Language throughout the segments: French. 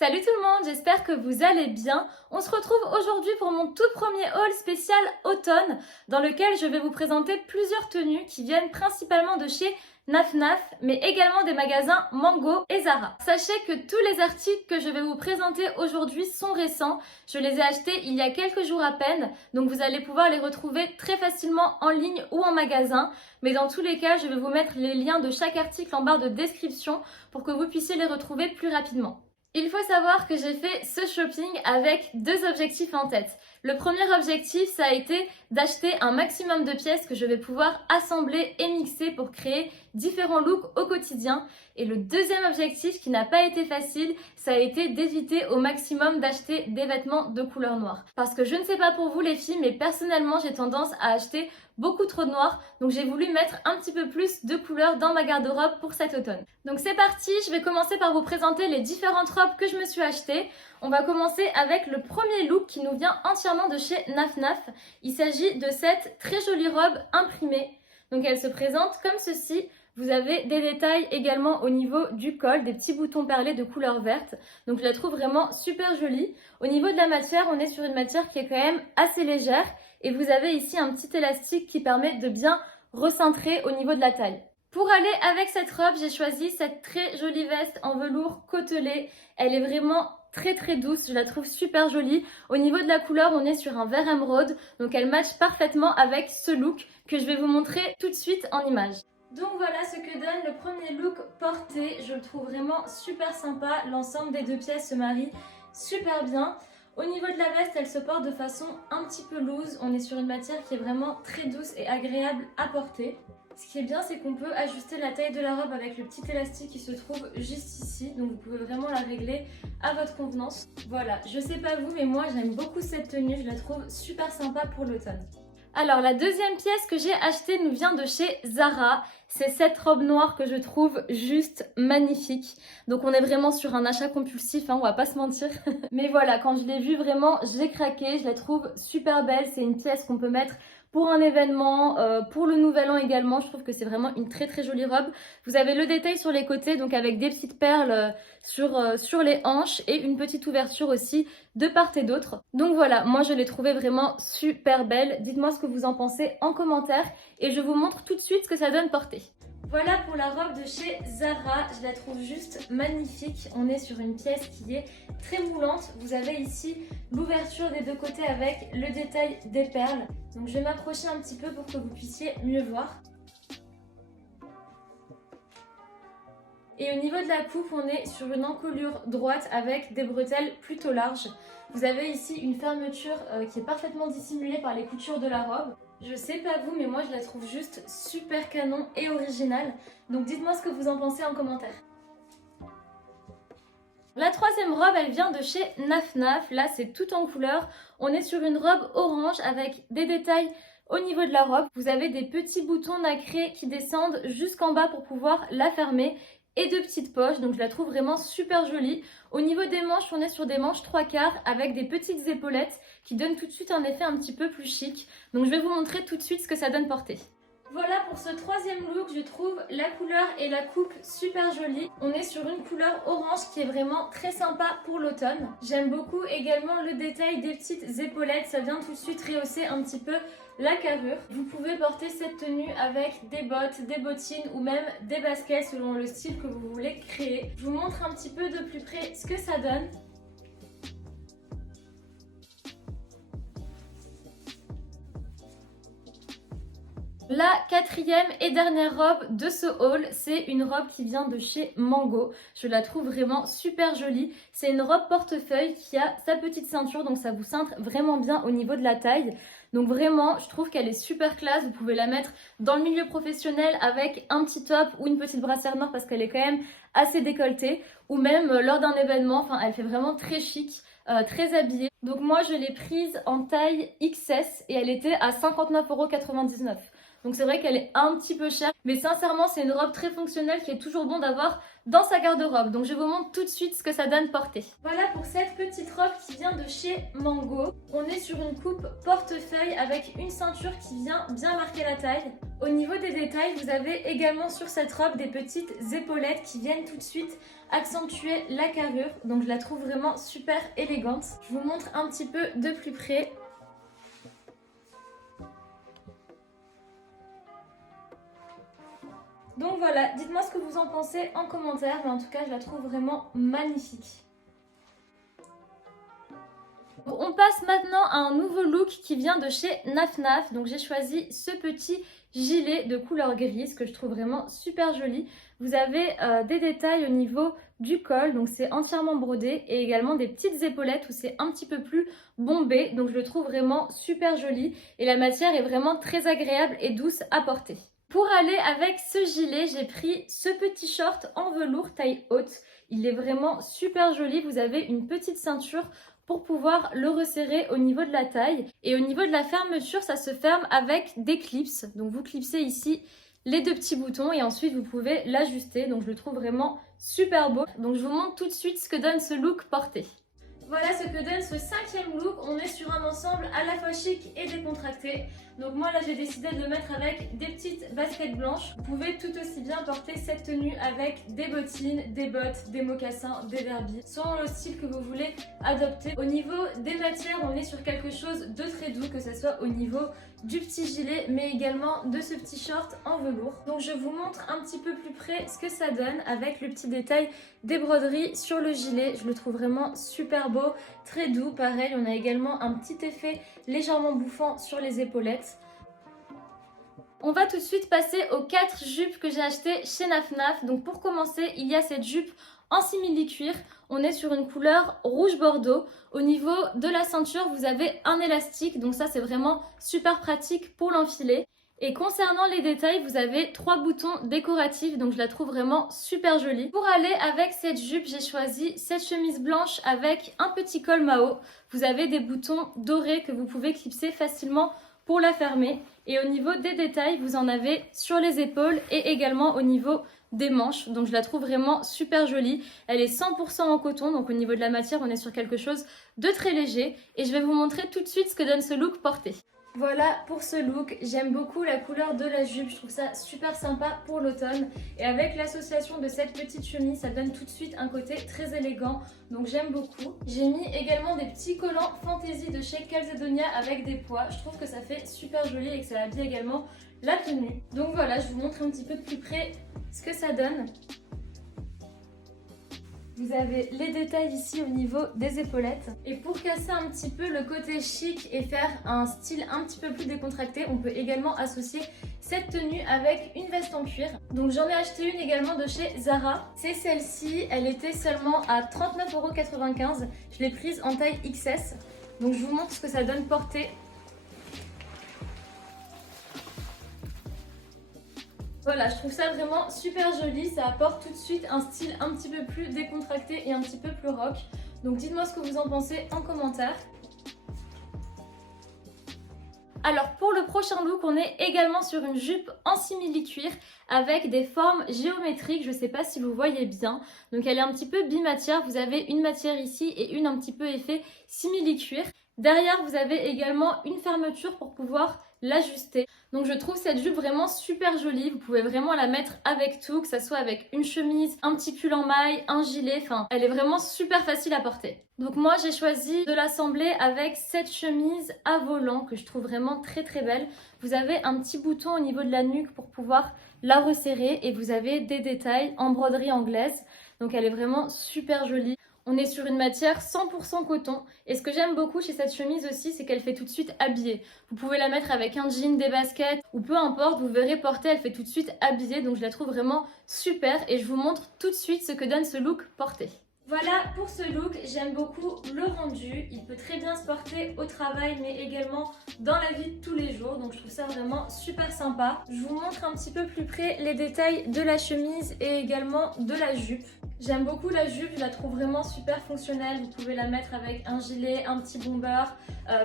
Salut tout le monde, j'espère que vous allez bien. On se retrouve aujourd'hui pour mon tout premier haul spécial automne dans lequel je vais vous présenter plusieurs tenues qui viennent principalement de chez Naf Naf, mais également des magasins Mango et Zara. Sachez que tous les articles que je vais vous présenter aujourd'hui sont récents. Je les ai achetés il y a quelques jours à peine, donc vous allez pouvoir les retrouver très facilement en ligne ou en magasin. Mais dans tous les cas, je vais vous mettre les liens de chaque article en barre de description pour que vous puissiez les retrouver plus rapidement. Il faut savoir que j'ai fait ce shopping avec deux objectifs en tête. Le premier objectif, ça a été d'acheter un maximum de pièces que je vais pouvoir assembler et mixer pour créer différents looks au quotidien. Et le deuxième objectif, qui n'a pas été facile, ça a été d'éviter au maximum d'acheter des vêtements de couleur noire. Parce que je ne sais pas pour vous les filles, mais personnellement, j'ai tendance à acheter beaucoup trop de noir, donc j'ai voulu mettre un petit peu plus de couleurs dans ma garde-robe pour cet automne. Donc c'est parti, je vais commencer par vous présenter les différentes robes que je me suis achetées. On va commencer avec le premier look qui nous vient entièrement de chez Naf Naf. Il s'agit de cette très jolie robe imprimée. Donc elle se présente comme ceci. Vous avez des détails également au niveau du col, des petits boutons perlés de couleur verte. Donc je la trouve vraiment super jolie. Au niveau de la matière, on est sur une matière qui est quand même assez légère. Et vous avez ici un petit élastique qui permet de bien recentrer au niveau de la taille. Pour aller avec cette robe, j'ai choisi cette très jolie veste en velours côtelé. Elle est vraiment très douce, je la trouve super jolie. Au niveau de la couleur, on est sur un vert émeraude, donc elle matche parfaitement avec ce look que je vais vous montrer tout de suite en image. Donc voilà ce que donne le premier look porté, je le trouve vraiment super sympa, l'ensemble des deux pièces se marie super bien. Au niveau de la veste, elle se porte de façon un petit peu loose, on est sur une matière qui est vraiment très douce et agréable à porter. Ce qui est bien, c'est qu'on peut ajuster la taille de la robe avec le petit élastique qui se trouve juste ici. Donc vous pouvez vraiment la régler à votre convenance. Voilà, je sais pas vous, mais moi j'aime beaucoup cette tenue. Je la trouve super sympa pour l'automne. Alors la deuxième pièce que j'ai achetée nous vient de chez Zara. C'est cette robe noire que je trouve juste magnifique. Donc on est vraiment sur un achat compulsif, on va pas se mentir. Mais voilà, quand je l'ai vue vraiment, j'ai craqué. Je la trouve super belle. C'est une pièce qu'on peut mettre pour un événement, pour le nouvel an également. Je trouve que c'est vraiment une très jolie robe. Vous avez le détail sur les côtés, donc avec des petites perles sur les hanches et une petite ouverture aussi de part et d'autre. Donc voilà, moi je l'ai trouvée vraiment super belle. Dites-moi ce que vous en pensez en commentaire et je vous montre tout de suite ce que ça donne portée. Voilà pour la robe de chez Zara, je la trouve juste magnifique. On est sur une pièce qui est très moulante. Vous avez ici l'ouverture des deux côtés avec le détail des perles. Donc je vais m'approcher un petit peu pour que vous puissiez mieux voir. Et au niveau de la coupe, on est sur une encolure droite avec des bretelles plutôt larges. Vous avez ici une fermeture qui est parfaitement dissimulée par les coutures de la robe. Je sais pas vous, mais moi je la trouve juste super canon et originale. Donc dites-moi ce que vous en pensez en commentaire. La troisième robe, elle vient de chez Naf Naf. Là, c'est tout en couleur. On est sur une robe orange avec des détails au niveau de la robe. Vous avez des petits boutons nacrés qui descendent jusqu'en bas pour pouvoir la fermer. Et deux petites poches, donc je la trouve vraiment super jolie. Au niveau des manches, on est sur des manches 3/4 avec des petites épaulettes qui donnent tout de suite un effet un petit peu plus chic. Donc je vais vous montrer tout de suite ce que ça donne portée. Voilà pour ce troisième look, je trouve la couleur et la coupe super jolie. On est sur une couleur orange qui est vraiment très sympa pour l'automne. J'aime beaucoup également le détail des petites épaulettes, ça vient tout de suite rehausser un petit peu la carrure. Vous pouvez porter cette tenue avec des bottes, des bottines ou même des baskets selon le style que vous voulez créer. Je vous montre un petit peu de plus près ce que ça donne. La quatrième et dernière robe de ce haul, c'est une robe qui vient de chez Mango. Je la trouve vraiment super jolie. C'est une robe portefeuille qui a sa petite ceinture, donc ça vous cintre vraiment bien au niveau de la taille. Donc vraiment, je trouve qu'elle est super classe. Vous pouvez la mettre dans le milieu professionnel avec un petit top ou une petite brassière noire parce qu'elle est quand même assez décolletée. Ou même lors d'un événement, enfin elle fait vraiment très chic. Très habillée. Donc moi je l'ai prise en taille XS et elle était à 59,99 €. Donc c'est vrai qu'elle est un petit peu chère, mais sincèrement c'est une robe très fonctionnelle qui est toujours bon d'avoir dans sa garde-robe. Donc je vous montre tout de suite ce que ça donne portée. Voilà pour cette petite robe qui vient de chez Mango. On est sur une coupe portefeuille avec une ceinture qui vient bien marquer la taille. Au niveau des détails, vous avez également sur cette robe des petites épaulettes qui viennent tout de suite accentuer la carrure. Donc je la trouve vraiment super élégante. Je vous montre un petit peu de plus près. Donc voilà, dites-moi ce que vous en pensez en commentaire, mais en tout cas je la trouve vraiment magnifique. On passe maintenant à un nouveau look qui vient de chez Naf Naf. Donc j'ai choisi ce petit gilet de couleur grise que je trouve vraiment super joli. Vous avez des détails au niveau du col, donc c'est entièrement brodé, et également des petites épaulettes où c'est un petit peu plus bombé. Donc je le trouve vraiment super joli et la matière est vraiment très agréable et douce à porter. Pour aller avec ce gilet, j'ai pris ce petit short en velours taille haute. Il est vraiment super joli. Vous avez une petite ceinture pour pouvoir le resserrer au niveau de la taille. Et au niveau de la fermeture, ça se ferme avec des clips. Donc vous clipsez ici les deux petits boutons et ensuite vous pouvez l'ajuster. Donc je le trouve vraiment super beau. Donc je vous montre tout de suite ce que donne ce look porté. Voilà ce que donne ce 5e look. On est sur un ensemble à la fois chic et décontracté. Donc moi là j'ai décidé de le mettre avec des petites baskets blanches. Vous pouvez tout aussi bien porter cette tenue avec des bottines, des bottes, des mocassins, des derbies, selon le style que vous voulez adopter. Au niveau des matières, on est sur quelque chose de très doux, que ce soit au niveau du petit gilet mais également de ce petit short en velours. Donc je vous montre un petit peu plus près ce que ça donne avec le petit détail des broderies sur le gilet. Je le trouve vraiment super beau, très doux. Pareil, on a également un petit effet légèrement bouffant sur les épaulettes. On va tout de suite passer aux 4 jupes que j'ai achetées chez Naf Naf. Donc pour commencer, il y a cette jupe en simili-cuir. On est sur une couleur rouge bordeaux. Au niveau de la ceinture, vous avez un élastique. Donc ça, c'est vraiment super pratique pour l'enfiler. Et concernant les détails, vous avez 3 boutons décoratifs, donc je la trouve vraiment super jolie. Pour aller avec cette jupe, j'ai choisi cette chemise blanche avec un petit col Mao. Vous avez des boutons dorés que vous pouvez clipser facilement pour la fermer. Et au niveau des détails, vous en avez sur les épaules et également au niveau des manches. Donc je la trouve vraiment super jolie. Elle est 100% en coton, donc au niveau de la matière, on est sur quelque chose de très léger. Et je vais vous montrer tout de suite ce que donne ce look porté. Voilà pour ce look, j'aime beaucoup la couleur de la jupe, je trouve ça super sympa pour l'automne. Et avec l'association de cette petite chemise, ça donne tout de suite un côté très élégant, donc j'aime beaucoup. J'ai mis également des petits collants fantaisie de chez Calzedonia avec des pois, je trouve que ça fait super joli et que ça habille également la tenue. Donc voilà, je vous montre un petit peu de plus près ce que ça donne. Vous avez les détails ici au niveau des épaulettes. Et pour casser un petit peu le côté chic et faire un style un petit peu plus décontracté, on peut également associer cette tenue avec une veste en cuir. Donc j'en ai acheté une également de chez Zara. C'est celle-ci, elle était seulement à 39,95 €. Je l'ai prise en taille XS. Donc je vous montre ce que ça donne portée. Voilà, je trouve ça vraiment super joli, ça apporte tout de suite un style un petit peu plus décontracté et un petit peu plus rock. Donc dites-moi ce que vous en pensez en commentaire. Alors pour le prochain look, on est également sur une jupe en simili-cuir avec des formes géométriques, je ne sais pas si vous voyez bien. Donc elle est un petit peu bimatière, vous avez une matière ici et une un petit peu effet simili-cuir. Derrière, vous avez également une fermeture pour pouvoir l'ajuster. Donc je trouve cette jupe vraiment super jolie, vous pouvez vraiment la mettre avec tout, que ça soit avec une chemise, un petit pull en maille, un gilet, enfin elle est vraiment super facile à porter. Donc moi j'ai choisi de l'assembler avec cette chemise à volant que je trouve vraiment très très belle. Vous avez un petit bouton au niveau de la nuque pour pouvoir la resserrer et vous avez des détails en broderie anglaise. Donc elle est vraiment super jolie. On est sur une matière 100% coton et ce que j'aime beaucoup chez cette chemise aussi, c'est qu'elle fait tout de suite habillée. Vous pouvez la mettre avec un jean, des baskets ou peu importe, vous verrez porter, elle fait tout de suite habillée, donc je la trouve vraiment super et je vous montre tout de suite ce que donne ce look porté. Voilà pour ce look, j'aime beaucoup le rendu, il peut très bien se porter au travail mais également dans la vie de tous les jours, donc je trouve ça vraiment super sympa. Je vous montre un petit peu plus près les détails de la chemise et également de la jupe. J'aime beaucoup la jupe, je la trouve vraiment super fonctionnelle. Vous pouvez la mettre avec un gilet, un petit bomber.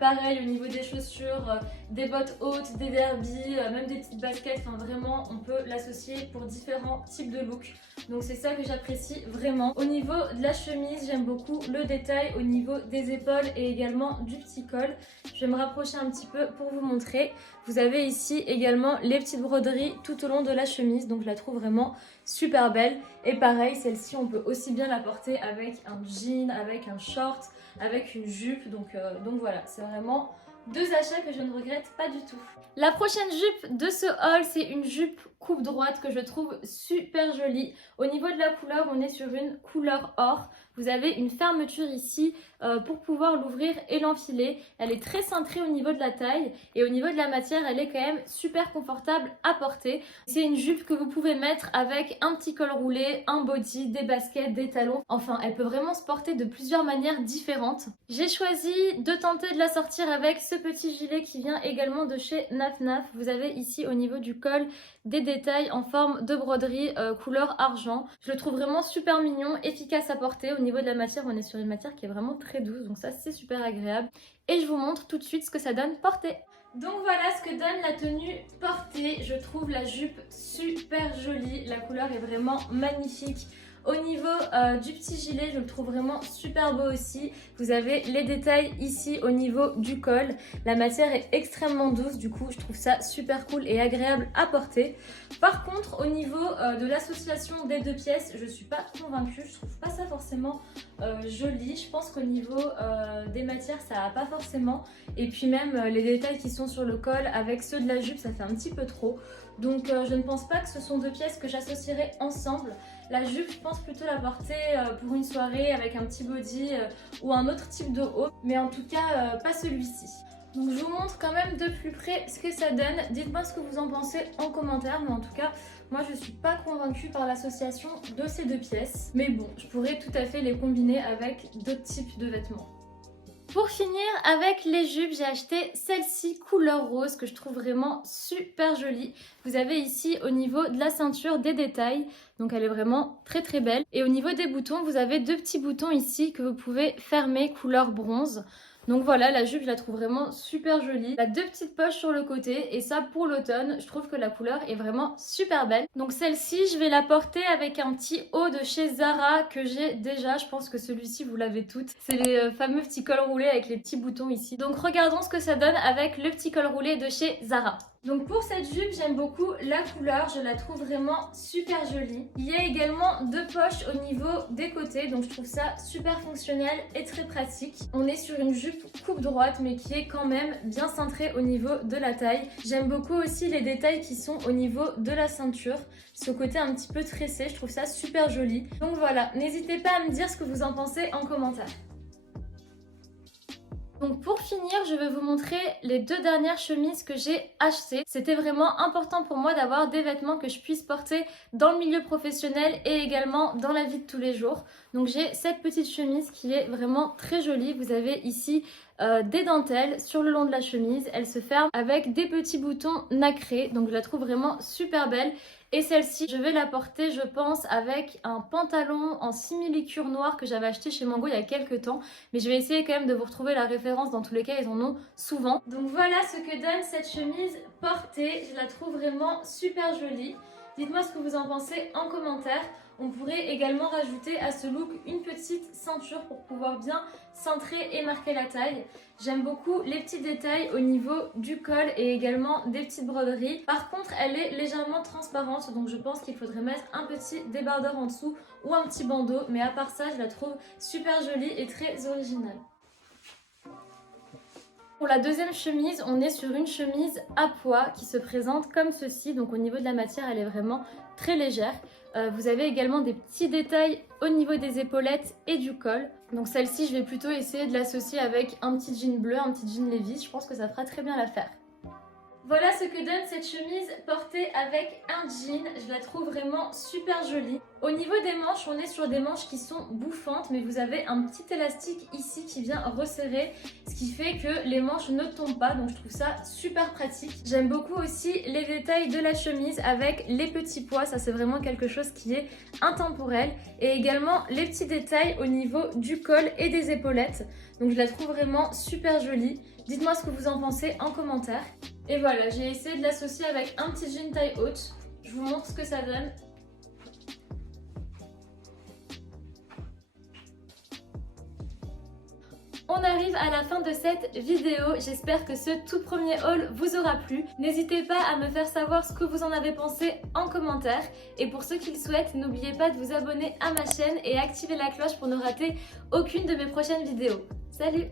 Pareil au niveau des chaussures, des bottes hautes, des derbies, même des petites baskets. Enfin vraiment, on peut l'associer pour différents types de looks. Donc c'est ça que j'apprécie vraiment. Au niveau de la chemise, j'aime beaucoup le détail au niveau des épaules et également du petit col. Je vais me rapprocher un petit peu pour vous montrer. Vous avez ici également les petites broderies tout au long de la chemise. Donc je la trouve vraiment super belle. Et pareil, celle-ci, on peut aussi bien la porter avec un jean, avec un short, avec une jupe. Donc voilà, c'est vraiment deux achats que je ne regrette pas du tout. La prochaine jupe de ce haul, c'est une jupe coupe droite que je trouve super jolie. Au niveau de la couleur, on est sur une couleur or. Vous avez une fermeture ici pour pouvoir l'ouvrir et l'enfiler. Elle est très cintrée au niveau de la taille et au niveau de la matière, elle est quand même super confortable à porter. C'est une jupe que vous pouvez mettre avec un petit col roulé, un body, des baskets, des talons. Enfin, elle peut vraiment se porter de plusieurs manières différentes. J'ai choisi de tenter de la sortir avec ce petit gilet qui vient également de chez Naf Naf. Vous avez ici au niveau du col des détails en forme de broderie couleur argent. Je le trouve vraiment super mignon, efficace à porter. Au niveau de la matière, on est sur une matière qui est vraiment très douce, donc ça c'est super agréable. Et je vous montre tout de suite ce que ça donne porté. Donc voilà ce que donne la tenue portée. Je trouve la jupe super jolie, la couleur est vraiment magnifique. Au niveau du petit gilet, je le trouve vraiment super beau aussi. Vous avez les détails ici au niveau du col. La matière est extrêmement douce, du coup je trouve ça super cool et agréable à porter. Par contre, au niveau de l'association des deux pièces, je suis pas convaincue. Je trouve pas ça forcément joli. Je pense qu'au niveau des matières, ça va pas forcément. Et puis même les détails qui sont sur le col avec ceux de la jupe, ça fait un petit peu trop. Donc je ne pense pas que ce sont deux pièces que j'associerai ensemble. La jupe, je pense plutôt la porter pour une soirée avec un petit body ou un autre type de haut, mais en tout cas pas celui-ci. Donc je vous montre quand même de plus près ce que ça donne. Dites-moi ce que vous en pensez en commentaire, mais en tout cas, moi je suis pas convaincue par l'association de ces deux pièces. Mais bon, je pourrais tout à fait les combiner avec d'autres types de vêtements. Pour finir avec les jupes, j'ai acheté celle-ci couleur rose que je trouve vraiment super jolie. Vous avez ici au niveau de la ceinture des détails, donc elle est vraiment très très belle. Et au niveau des boutons, vous avez deux petits boutons ici que vous pouvez fermer couleur bronze. Donc voilà, la jupe, je la trouve vraiment super jolie. Elle a deux petites poches sur le côté et ça pour l'automne, je trouve que la couleur est vraiment super belle. Donc celle-ci, je vais la porter avec un petit haut de chez Zara que j'ai déjà. Je pense que celui-ci, vous l'avez toutes. C'est les fameux petits cols roulés avec les petits boutons ici. Donc regardons ce que ça donne avec le petit col roulé de chez Zara. Donc pour cette jupe, j'aime beaucoup la couleur, je la trouve vraiment super jolie. Il y a également deux poches au niveau des côtés, donc je trouve ça super fonctionnel et très pratique. On est sur une jupe coupe droite, mais qui est quand même bien cintrée au niveau de la taille. J'aime beaucoup aussi les détails qui sont au niveau de la ceinture. Ce côté un petit peu tressé, je trouve ça super joli. Donc voilà, n'hésitez pas à me dire ce que vous en pensez en commentaire. Donc pour finir, je vais vous montrer les deux dernières chemises que j'ai achetées. C'était vraiment important pour moi d'avoir des vêtements que je puisse porter dans le milieu professionnel et également dans la vie de tous les jours. Donc j'ai cette petite chemise qui est vraiment très jolie. Vous avez ici des dentelles sur le long de la chemise. Elle se ferme avec des petits boutons nacrés. Donc je la trouve vraiment super belle. Et celle-ci, je vais la porter, je pense, avec un pantalon en simili-cuir noir que j'avais acheté chez Mango il y a quelques temps. Mais je vais essayer quand même de vous retrouver la référence. Dans tous les cas, ils en ont souvent. Donc voilà ce que donne cette chemise portée. Je la trouve vraiment super jolie. Dites-moi ce que vous en pensez en commentaire. On pourrait également rajouter à ce look une petite ceinture pour pouvoir bien cintrer et marquer la taille. J'aime beaucoup les petits détails au niveau du col et également des petites broderies. Par contre, elle est légèrement transparente, donc je pense qu'il faudrait mettre un petit débardeur en dessous ou un petit bandeau. Mais à part ça, je la trouve super jolie et très originale. Pour la deuxième chemise, on est sur une chemise à pois qui se présente comme ceci. Donc au niveau de la matière, elle est vraiment très légère. Vous avez également des petits détails au niveau des épaulettes et du col. Donc celle-ci, je vais plutôt essayer de l'associer avec un petit jean bleu, un petit jean Levi's. Je pense que ça fera très bien l'affaire. Voilà ce que donne cette chemise portée avec un jean. Je la trouve vraiment super jolie. Au niveau des manches, on est sur des manches qui sont bouffantes, mais vous avez un petit élastique ici qui vient resserrer, ce qui fait que les manches ne tombent pas, donc je trouve ça super pratique. J'aime beaucoup aussi les détails de la chemise avec les petits pois, ça c'est vraiment quelque chose qui est intemporel, et également les petits détails au niveau du col et des épaulettes. Donc je la trouve vraiment super jolie. Dites-moi ce que vous en pensez en commentaire. Et voilà, j'ai essayé de l'associer avec un petit jean taille haute. Je vous montre ce que ça donne. On arrive à la fin de cette vidéo, j'espère que ce tout premier haul vous aura plu. N'hésitez pas à me faire savoir ce que vous en avez pensé en commentaire. Et pour ceux qui le souhaitent, n'oubliez pas de vous abonner à ma chaîne et activer la cloche pour ne rater aucune de mes prochaines vidéos. Salut!